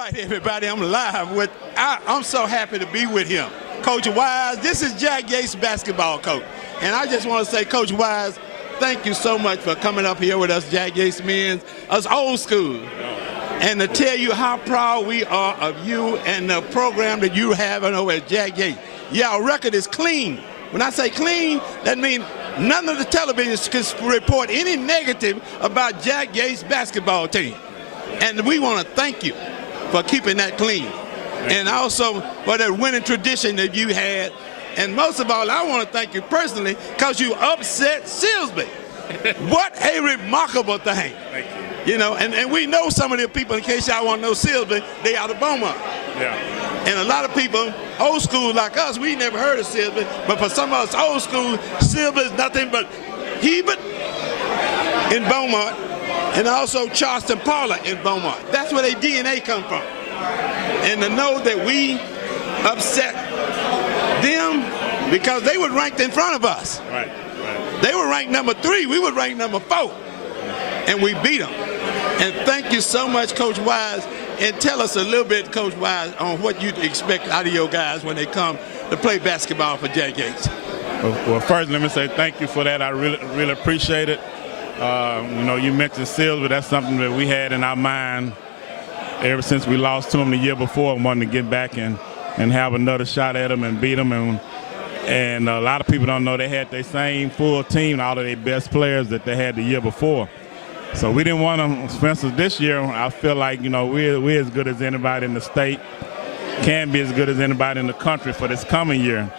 right, everybody, I'm live with, I'm so happy to be with him. Coach Wise, this is Jack Yates, basketball coach. And I just want to say, Coach Wise, thank you so much for coming up here with us, Jack Yates men, us old school. And to tell you how proud we are of you and the program that you have over at Jack Yates. Yeah, our record is clean. When I say clean, that means none of the televisions can report any negative about Jack Yates' basketball team. And we want to thank you for keeping that clean. And also for that winning tradition that you had. And most of all, I want to thank you personally because you upset Silsbee. What a remarkable thing. Thank you. You know, and we know some of the people, in case y'all want to know Silsbee, they out of Beaumont. Yeah. And a lot of people, old school like us, we never heard of Silsbee. But for some of us old school, Silsbee is nothing but Hebert in Beaumont and also Charleston Paula in Beaumont. That's where their DNA come from. And to know that we upset them because they were ranked in front of us. Right. They were ranked number 3. We were ranked number 4. And we beat them. And thank you so much, Coach Wise. And tell us a little bit, Coach Wise, on what you expect out of your guys when they come to play basketball for Jack Yates. Well, first, let me say thank you for that. I really appreciate it. You know, you mentioned Silsbee. That's something that we had in our mind ever since we lost to them the year before and wanted to get back and have another shot at them and beat them. And a lot of people don't know they had their same full team, all of their best players that they had the year before. So we didn't want them, Spencer, this year. I feel like, you know, we're as good as anybody in the state, can be as good as anybody in the country for this coming year.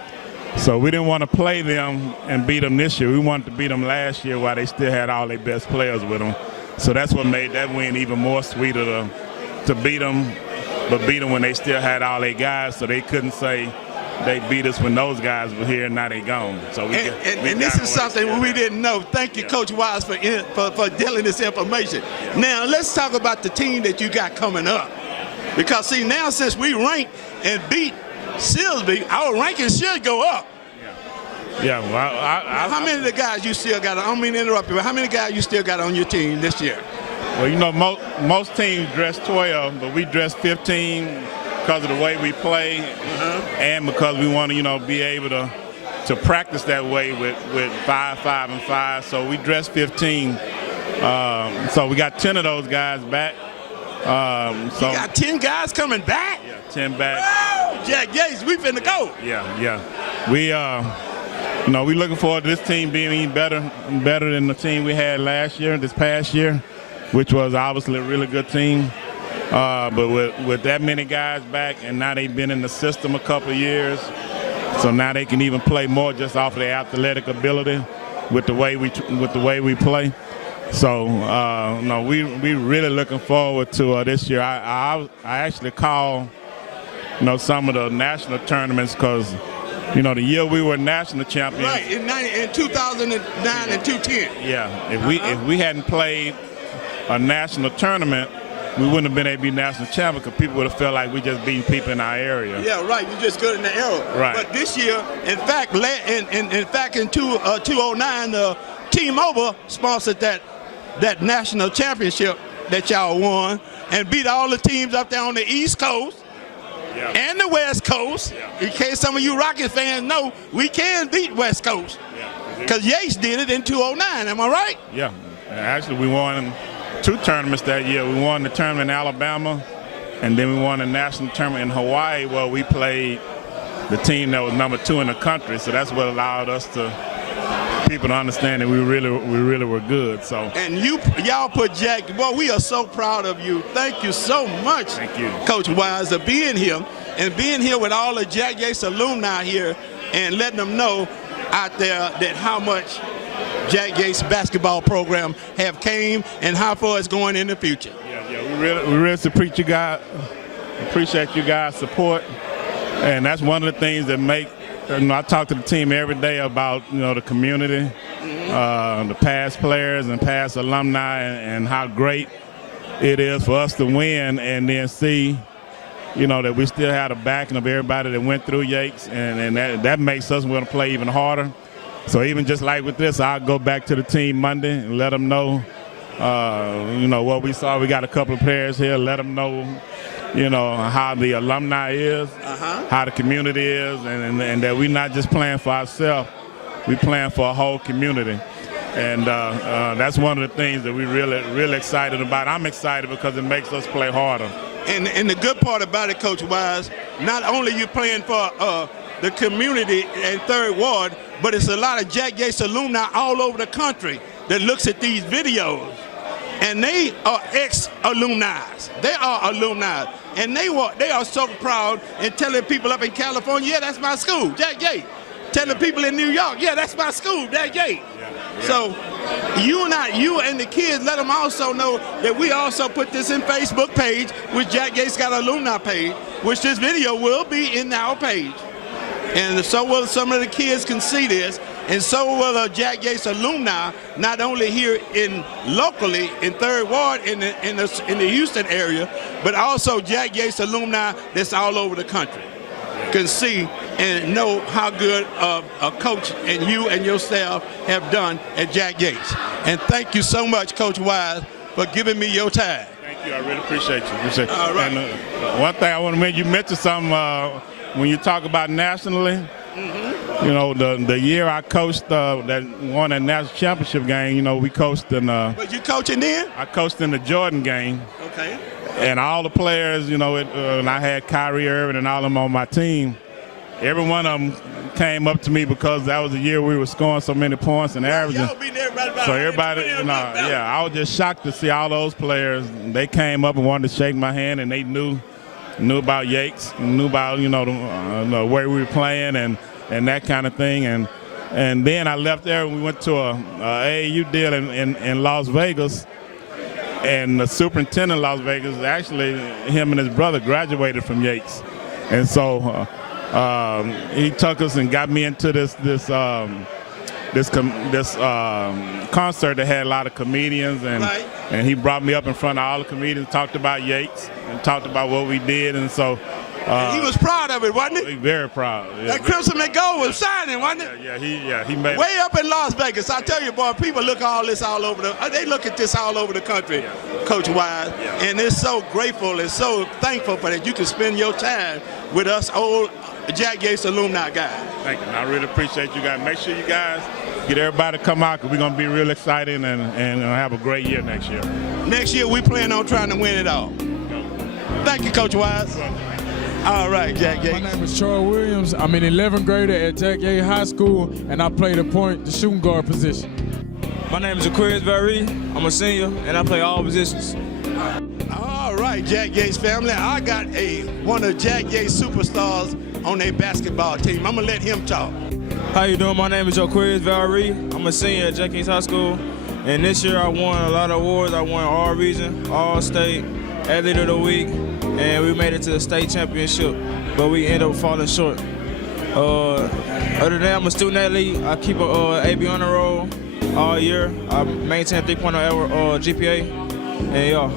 So we didn't want to play them and beat them this year. We wanted to beat them last year while they still had all their best players with them. So that's what made that win even more sweeter to beat them, but beat them when they still had all their guys, so they couldn't say they beat us when those guys were here and now they gone. So and this is something we didn't know. Thank you, Coach Wise, for dealing this information. Now let's talk about the team that you got coming up, because see, now since we ranked and beat Silsbee, our rankings should go up. Yeah, well, how many of the guys you still got? I don't mean to interrupt you, but how many guys you still got on your team this year? Well, you know, most teams dress 12, but we dress 15 because of the way we play, and because we want to, you know, be able to practice that way with 5, 5, and 5. So we dress 15. So we got 10 of those guys back. So you got 10 guys coming back? Yeah, 10 back. Oh, Jack Yates, we finna go. Yeah. We, you know, we looking forward to this team being even better than the team we had this past year, which was obviously a really good team. But with that many guys back, and now they've been in the system a couple of years, so now they can even play more just off of their athletic ability with the way we play. So no, we really looking forward to this year. I actually call, you know, some of the national tournaments because, you know, the year we were national champions. Right, in 2009 and 2010. Yeah, if we hadn't played a national tournament, we wouldn't have been able to be national champion because people would have felt like we just beating people in our area. Yeah, right. You're just good in the area. Right. But this year, in fact, in 2009, T-Mobile sponsored that national championship that y'all won and beat all the teams up there on the East Coast and the West Coast. Yeah. In case some of you Rockets fans know, we can beat West Coast because Yates did it in 2009. Am I right? Yeah. Actually, we won 2 tournaments that year. We won the tournament in Alabama, and then we won the national tournament in Hawaii where we played the team that was number 2 in the country. So that's what allowed us people to understand that we really were good. So. And y'all put Jack. Boy, we are so proud of you. Thank you so much. Thank you, Coach Wise, for being here and being here with all the Jack Yates alumni here and letting them know out there that how much Jack Yates basketball program have came and how far it's going in the future. Yeah, we really appreciate you guys' support, and that's one of the things that make. You know, I talk to the team every day about, you know, the community, the past players and past alumni, and how great it is for us to win, and then see, you know, that we still have the backing of everybody that went through Yates, and that makes us want to play even harder. So even just like with this, I'll go back to the team Monday and let them know, you know, what we saw. We got a couple of players here. Let them know you know, how the alumni is, how the community is, and that we're not just playing for ourselves, we're playing for a whole community. And that's one of the things that we're really excited about. I'm excited because it makes us play harder. And the good part about it, Coach Wise, not only you playing for the community in Third Ward, but it's a lot of Jack Yates alumni all over the country that looks at these videos. And they are ex-alumni. They are alumni. And they are so proud and telling people up in California, yeah, that's my school, Jack Yates. Telling people in New York, yeah, that's my school, Jack Yates. Yeah. So you and the kids, let them also know that we also put this in Facebook page, which Jack Yates got an alumni page, which this video will be in our page. And so will some of the kids can see this, and so will Jack Yates alumni, not only here locally in Third Ward in the Houston area, but also Jack Yates alumni that's all over the country can see and know how good a coach and you and your staff have done at Jack Yates. And thank you so much, Coach Wise, for giving me your time. Thank you. I really appreciate you. All right. And one thing I want to mention, you mentioned something when you talk about nationally. You know, the year I coached that won that national championship game, you know, we coached in. But you coaching then? I coached in the Jordan game. Okay. And all the players, you know, and I had Kyrie Irving and all of them on my team. Every one of them came up to me because that was the year we were scoring so many points and averaging. So everybody, you know, yeah, I was just shocked to see all those players. They came up and wanted to shake my hand, and they knew about Yates, knew about, you know, the way we were playing and that kind of thing. And then I left there and we went to a AAU deal in Las Vegas. And the superintendent of Las Vegas, actually, him and his brother graduated from Yates. And so he took us and got me into this concert that had a lot of comedians, and he brought me up in front of all the comedians, talked about Yates and talked about what we did, and so he was proud of it, wasn't he? Very proud. Yeah, that Crimson and Gold was shining, wasn't it? Yeah, he made way up in Las Vegas. I tell you, boy, people look all over they look at this all over the country, Coach Wise, and they're so grateful and so thankful for that you can spend your time with us old Jack Yates alumni guys. Thank you. I really appreciate you guys. Make sure you guys get everybody to come out, because we're going to be real exciting and have a great year next year. Next year, we plan on trying to win it all. Thank you, Coach Wise. All right, Jack Yates. My name is Troy Williams. I'm an 11th grader at Jack Yates High School, and I play the shooting guard position. My name is Aquarius Barry. I'm a senior, and I play all positions. All right, Jack Yates family. I got one of Jack Yates superstars on their basketball team. I'm going to let him talk. How you doing? My name is Aquarius Barry. I'm a senior at Jack Yates High School, and this year I won a lot of awards. I won All Region, All State, Athlete of the Week, and we made it to the state championship, but we ended up falling short. Other than that, I'm a student athlete. I keep a AB honor roll all year. I maintain 3.0 GPA, and yeah.